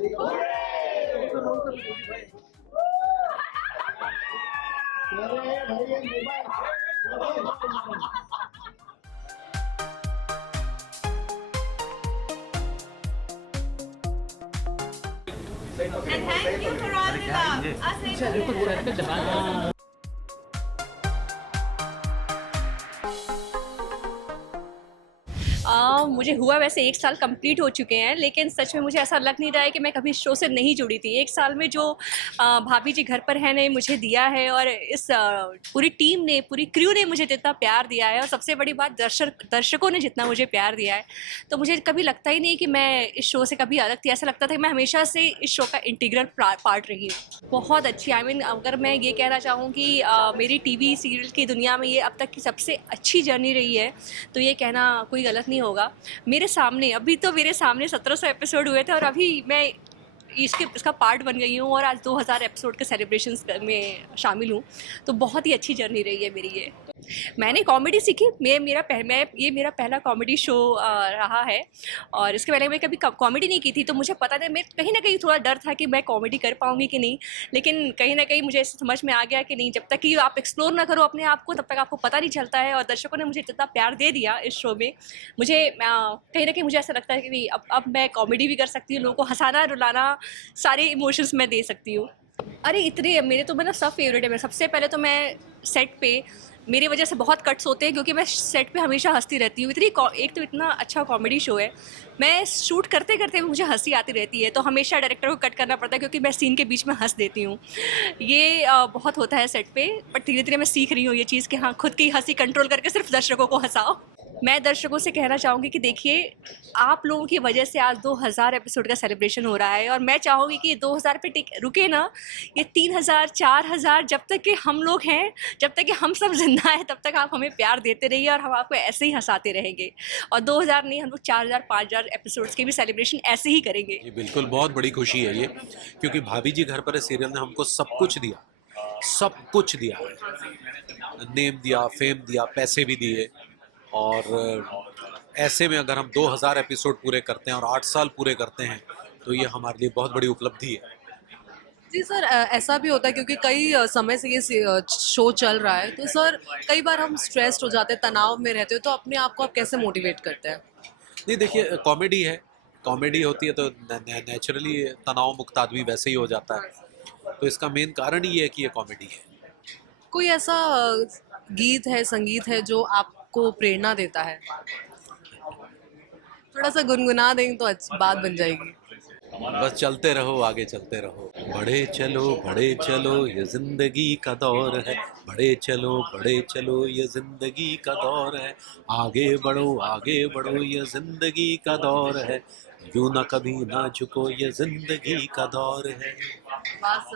And thank you for all the love. मुझे हुआ वैसे 1 साल कंप्लीट हो चुके हैं, लेकिन सच में मुझे ऐसा लग नहीं रहा है कि मैं कभी शो से नहीं जुड़ी थी। 1 साल में जो भाभी जी घर पर हैं ने मुझे दिया है, और इस पूरी टीम ने, पूरी क्रू ने मुझे जितना प्यार दिया है, और सबसे बड़ी बात दर्शकों ने जितना मुझे प्यार दिया है, तो मुझे कभी लगता ही नहीं कि मैं इस शो से कभी अलग थी। ऐसा लगता था कि मैं हमेशा से इस शो का इंटीग्रल पार्ट रही हूँ। बहुत अच्छी, आई मीन अगर मैं ये कहना चाहूँ कि मेरी टीवी सीरियल की दुनिया में ये अब तक की सबसे अच्छी जर्नी रही है, तो ये कहना कोई गलत नहीं होगा। मेरे सामने अभी तो मेरे सामने 1700 एपिसोड हुए थे, और अभी मैं इसका पार्ट बन गई हूँ, और आज 2000 एपिसोड के सेलिब्रेशंस में शामिल हूँ। तो बहुत ही अच्छी जर्नी रही है मेरी ये। मैंने कॉमेडी सीखी, ये मेरा पहला कॉमेडी शो रहा है, और इसके पहले मैं कभी कॉमेडी नहीं की थी, तो मुझे पता नहीं, मैं कहीं ना कहीं थोड़ा डर था कि मैं कॉमेडी कर पाऊँगी कि नहीं। लेकिन कहीं ना कहीं मुझे समझ में आ गया कि नहीं, जब तक कि आप एक्सप्लोर ना करो अपने आप को, तब तक आपको पता नहीं चलता है। और दर्शकों ने मुझे जितना प्यार दे दिया इस शो में, मुझे कहीं ना कहीं मुझे ऐसा लगता है कि अब मैं कॉमेडी भी कर सकती हूँ, लोगों को हंसाना रुलाना, सारे इमोशंस मैं दे सकती हूँ। अरे इतने मेरे तो मतलब सब फेवरेट है। मैं सबसे पहले तो मैं सेट पे, मेरी वजह से बहुत कट्स होते हैं, क्योंकि मैं सेट पे हमेशा हंसती रहती हूँ। एक तो इतना अच्छा कॉमेडी शो है, मैं शूट करते करते मुझे हंसी आती रहती है, तो हमेशा डायरेक्टर को कट करना पड़ता है, क्योंकि मैं सीन के बीच में हंस देती हूँ। ये बहुत होता है सेट पे, बट धीरे धीरे मैं सीख रही हूँ ये चीज़ कि हाँ, खुद की हंसी कंट्रोल करके सिर्फ दर्शकों को हंसाओ। मैं दर्शकों से कहना चाहूँगी कि देखिए, आप लोगों की वजह से आज 2000 एपिसोड का सेलिब्रेशन हो रहा है, और मैं चाहूँगी कि 2000 पे रुके ना, ये 3000 4000 जब तक कि हम लोग हैं, जब तक कि हम सब जिंदा हैं, तब तक आप हमें प्यार देते रहिए, और हम आपको ऐसे ही हंसाते रहेंगे। और 2000 नहीं, हम लोग 4000 5000 एपिसोड्स के भी सेलिब्रेशन ऐसे ही करेंगे। जी बिल्कुल, बहुत बड़ी खुशी है ये, क्योंकि भाभी जी घर पर है सीरियल ने हमको सब कुछ दिया, सब कुछ दिया है। नेम दिया, फेम दिया, पैसे भी दिए, और ऐसे में अगर हम 2000 एपिसोड पूरे करते हैं और 8 साल पूरे करते हैं, तो ये हमारे लिए बहुत बड़ी उपलब्धि है। जी सर, ऐसा भी होता है क्योंकि कई समय से ये शो चल रहा है, तो सर कई बार हम स्ट्रेस्ड हो जाते हैं, तनाव में रहते हो, तो अपने आप को आप कैसे मोटिवेट करते हैं? नहीं देखिए, कॉमेडी है, कॉमेडी होती है तो नेचुरली तनाव मुक्त आदमी वैसे ही हो जाता है, तो इसका मेन कारण ही है कि ये कॉमेडी है। कोई ऐसा गीत है, संगीत है जो आपको प्रेरणा देता है? थोड़ा सा गुनगुना दें तो बात बन जाएगी। बस चलते रहो, आगे चलते रहो, बढ़े चलो ये जिंदगी का दौर है, बढ़े चलो ये जिंदगी का दौर है, आगे बढ़ो ये जिंदगी का दौर है, यूं ना कभी ना झुको ये जिंदगी का दौर है। बस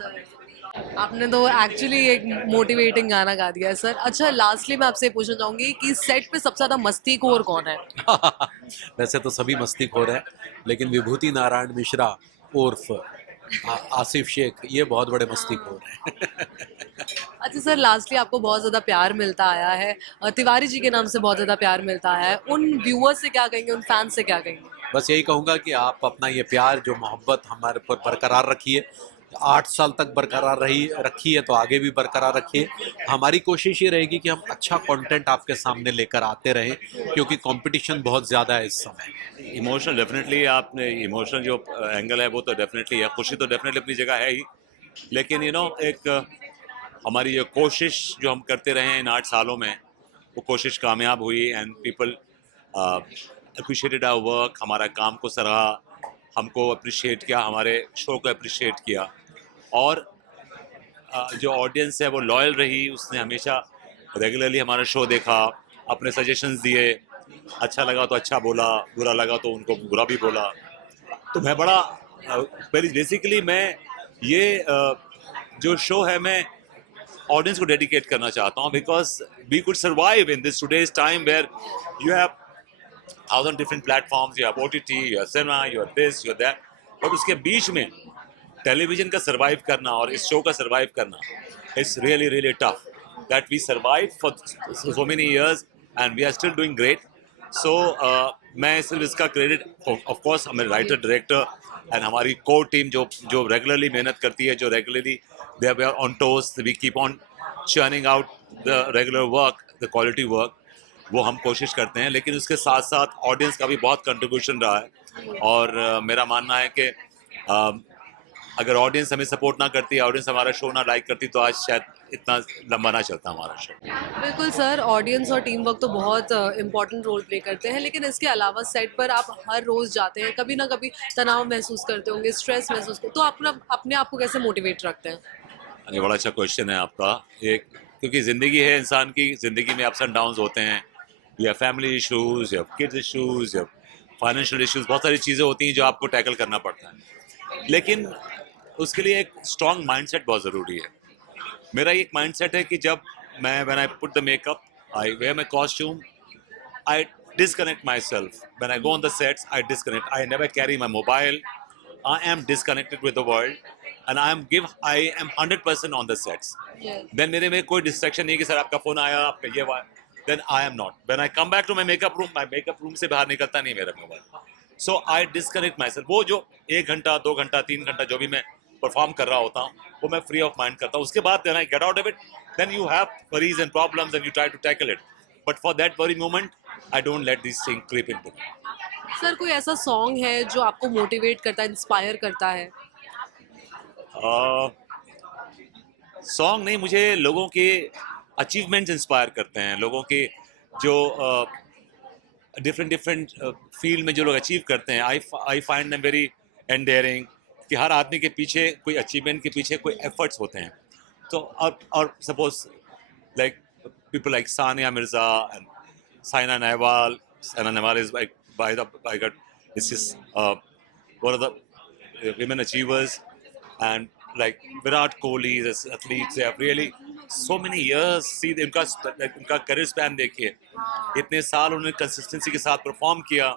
आपने तो एक्चुअली एक मोटिवेटिंग गाना गा दिया है सर। अच्छा, लास्टली मैं आपसे पूछना चाहूंगी कि सेट पे सबसे ज्यादा मस्तीखोर कौन है? वैसे तो सभी मस्तीखोर हैं, लेकिन विभूति नारायण मिश्रा उर्फ आसिफ शेख, ये बहुत बड़े मस्तीखोर हैं। अच्छा सर, लास्टली आपको बहुत ज़्यादा प्यार मिलता आया है, तिवारी जी के नाम से बहुत ज़्यादा प्यार मिलता आया है, उन व्यूअर्स से क्या कहेंगे, उन फैंस से क्या कहेंगे? बस यही कहूँगा कि आप अपना ये प्यार, जो मोहब्बत हमारे पर बरकरार रखिए। 8 साल तक बरकरार रखी है, तो आगे भी बरकरार रखिए। हमारी कोशिश ये रहेगी कि हम अच्छा कंटेंट आपके सामने लेकर आते रहें, क्योंकि कंपटीशन बहुत ज़्यादा है इस समय। इमोशनल डेफिनेटली, आपने इमोशनल जो एंगल है वो तो डेफिनेटली है, खुशी तो डेफिनेटली अपनी जगह है ही, लेकिन एक हमारी ये कोशिश जो हम करते रहे इन 8 सालों में, वो कोशिश कामयाब हुई, and people appreciated our work, हमारा काम को सराहा, हमको अप्रिशिएट किया, हमारे शो को अप्रिशिएट किया, और जो ऑडियंस है वो लॉयल रही, उसने हमेशा रेगुलरली हमारा शो देखा, अपने सजेशंस दिए, अच्छा लगा तो अच्छा बोला, बुरा लगा तो उनको बुरा भी बोला। तो मैं बड़ा बेसिकली मैं ये जो शो है, मैं ऑडियंस को डेडिकेट करना चाहता हूँ, because we could survive in this today's time where you have 1000 different platforms, you have OTT, you have cinema, you have this, you have that, but उसके बीच में टेलीविजन का सर्वाइव करना और इस शो का सर्वाइव करना, it's really really tough, that we survive for so many years and we are still doing great. So मैं सिर्फ इसका क्रेडिट, ऑफ कोर्स हमारे राइटर डायरेक्टर एंड हमारी कोर टीम जो रेगुलरली मेहनत करती है, जो regularly they are on toes, we keep on churning out the regular work, the quality work, वो हम कोशिश करते हैं। लेकिन उसके साथ साथ ऑडियंस का भी बहुत कंट्रीब्यूशन रहा है और मेरा मानना है कि अगर ऑडियंस हमें सपोर्ट ना करती, ऑडियंस हमारा शो ना लाइक करती, तो आज शायद इतना लंबा ना चलता हमारा शो। बिल्कुल सर, ऑडियंस और टीम वर्क तो बहुत इंपॉर्टेंट रोल प्ले करते हैं, लेकिन इसके अलावा सेट पर आप हर रोज़ जाते हैं, कभी ना कभी तनाव महसूस करते होंगे, स्ट्रेस महसूस करते, तो अपना अपने आप को कैसे मोटिवेट रखते हैं? ये बड़ा अच्छा क्वेश्चन है आपका ये, क्योंकि ज़िंदगी है इंसान की, ज़िंदगी में अप्स एंड डाउन्स होते हैं, या फैमिली इश्यूज़, या किड्स इश्यूज़, या फाइनेंशियल इश्यूज़, बहुत सारी चीज़ें होती हैं जो आपको टैकल करना पड़ता है। लेकिन उसके लिए एक स्ट्रॉन्ग माइंडसेट बहुत ज़रूरी है। मेरा एक माइंडसेट है कि जब मैं when I put the makeup, I wear my costume, I disconnect myself. When I go on the sets, I disconnect. I never carry my mobile. I am disconnected with the world, and I am 100% on the sets. Then मेरे में कोई distraction नहीं कि sir आपका phone आया, आपका ये हुआ. Then I am not. When I come back to my makeup room से बाहर निकलता नहीं मेरा mobile. So I disconnect myself. वो जो 1 घंटा, 2 घंटा, 3 घंटा जो भी मैं परफॉर्म कर रहा होता हूँ, वो मैं फ्री ऑफ माइंड करता हूँ। उसके बाद then I get out of it. Then you have worries and problems and you try to tackle it. But for that very moment, I don't let these things creep into me. Sir, कोई ऐसा song है जो आपको motivate करता है, inspire करता है? Song नहीं, मुझे लोगों के अचीवमेंट्स इंस्पायर करते हैं। लोगों के जो डिफरेंट फील्ड में जो लोग अचीव करते हैं, आई फाइंड देम वेरी एंडेयरिंग, कि हर आदमी के पीछे कोई अचीवमेंट के पीछे कोई एफर्ट्स होते हैं। तो और suppose like people like Sania Mirza and Saina Nehwal. Saina Nehwal is by God, this is one of the women achievers, and like Virat Kohli, this athletes, they have really so many years. See उनका career span देखिए, इतने साल उन्होंने consistency के साथ perform किया,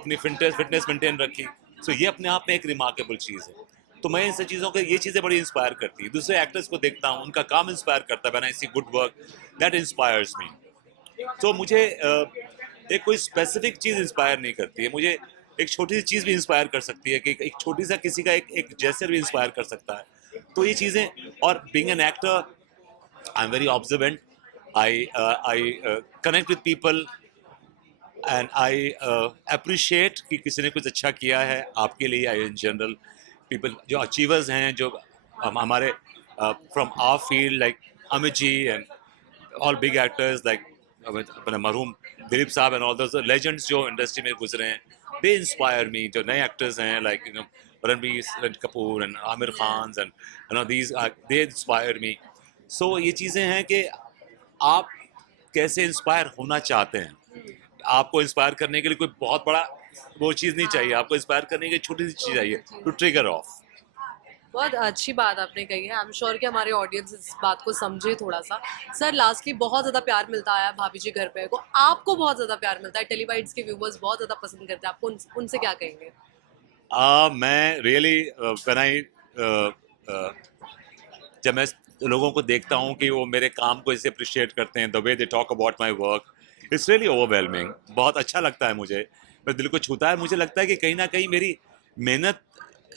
अपनी fitness maintain रखी। So ये अपने आप में एक remarkable चीज़ है। तो मैं इन सब चीज़ों को, ये चीज़ें बड़ी इंस्पायर करती है। दूसरे एक्टर्स को देखता हूँ, उनका काम इंस्पायर करता है। When I see good work, that inspires me. तो मुझे एक कोई स्पेसिफिक चीज़ इंस्पायर नहीं करती है, मुझे एक छोटी सी चीज़ भी इंस्पायर कर सकती है, कि एक छोटी सा किसी का एक जेस्चर भी इंस्पायर कर सकता है। तो ये चीज़ें, और being an actor, I am very observant, I connect with people, and I appreciate कि किसी ने कुछ अच्छा किया है आपके लिए, या इन जनरल पीपल जो अचीवर्स हैं, जो हमारे from our field, like Amit ji and all big actors, like अपने मरहूम दिलीप साहब एंड ऑल दोस लेजेंड्स जो इंडस्ट्री में गुजरे हैं, दे इंस्पायर मी। जो नए एक्टर्स हैं, like Ranbir Kapoor and Aamir Khan and these, they inspire me. So ये चीज़ें हैं कि आप कैसे इंस्पायर होना चाहते हैं। आपको इंस्पायर करने के लिए कोई बहुत बड़ा वो चीज़ नहीं चाहिए, आपको इंस्पायर करने की छोटी सी चीज़ चाहिए टू ट्रिगर ऑफ। बहुत अच्छी बात आपने कही है। आई एम श्योर कि हमारे ऑडियंस इस बात को समझे थोड़ा सा। सर, लास्टली बहुत ज़्यादा प्यार मिलता है भाभी जी घर पे को, आपको बहुत ज़्यादा प्यार मिलता है, टेलीबाइट्स के व्यूवर्स बहुत ज़्यादा पसंद करते हैं आपको, उनसे क्या कहेंगे? मैं रियली व्हेन आई जब मैं लोगों को देखता हूँ कि वो मेरे काम को इसे अप्रिशिएट करते हैं, the way they talk about my work, it's really overwhelming. बहुत अच्छा लगता है मुझे, मेरे दिल को छूता है। मुझे लगता है कि कहीं ना कहीं मेरी मेहनत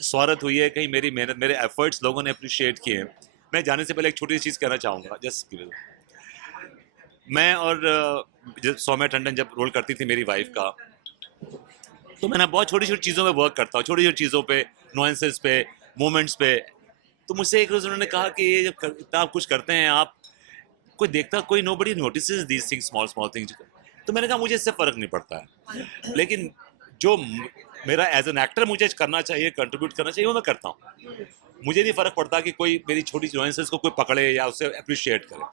स्वार्थ हुई है, कहीं मेरी मेहनत, मेरे एफर्ट्स लोगों ने अप्रिशिएट किए हैं। मैं जाने से पहले एक छोटी सी चीज़ कहना चाहूँगा, जस्ट मैं और जब सौम्या टंडन जब रोल करती थी मेरी वाइफ का, तो मैं ना बहुत छोटी छोटी चीज़ों पे वर्क करता हूँ, छोटी छोटी चीज़ों पे, नुआंसेस पे, मोमेंट्स पे। तो मुझसे एक रोज़ उन्होंने कहा कि ये जब इतना आप कुछ करते हैं, आप कोई देखता, कोई nobody notices these things, small small things. तो मैंने कहा मुझे इससे फ़र्क नहीं पड़ता है, लेकिन जो मेरा एज एन एक्टर मुझे करना चाहिए, कंट्रीब्यूट करना चाहिए, वो मैं करता हूँ। मुझे नहीं फ़र्क पड़ता कि कोई मेरी छोटी नुआंसेस को कोई पकड़े या उसे अप्रिशिएट करे।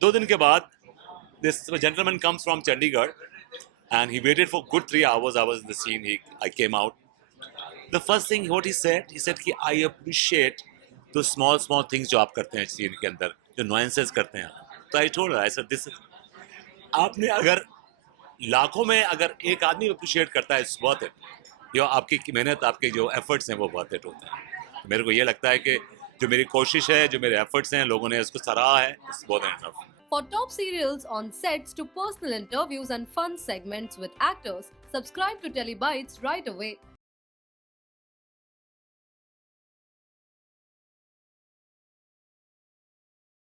2 दिन के बाद this gentleman comes from Chandigarh and he waited for good 3 hours. I was in the scene. I came out. The first thing what he said कि I appreciate the small things जो आप करते हैं scene के अंदर, जो nuances करते हैं। तो I told her, I said this is, आपने अगर लाखों में अगर एक आदमी अप्रिशिएट करता है, it's worth it. जो आपकी मेहनत, आपके जो efforts हैं, वो worth it होते हैं। मेरे को ये लगता है कि जो मेरी कोशिश है, जो मेरे efforts हैं, लोगों ने उसको सराहा है, it's more than enough. For top serials on sets to personal interviews and fun segments with actors, subscribe to Telebytes right away.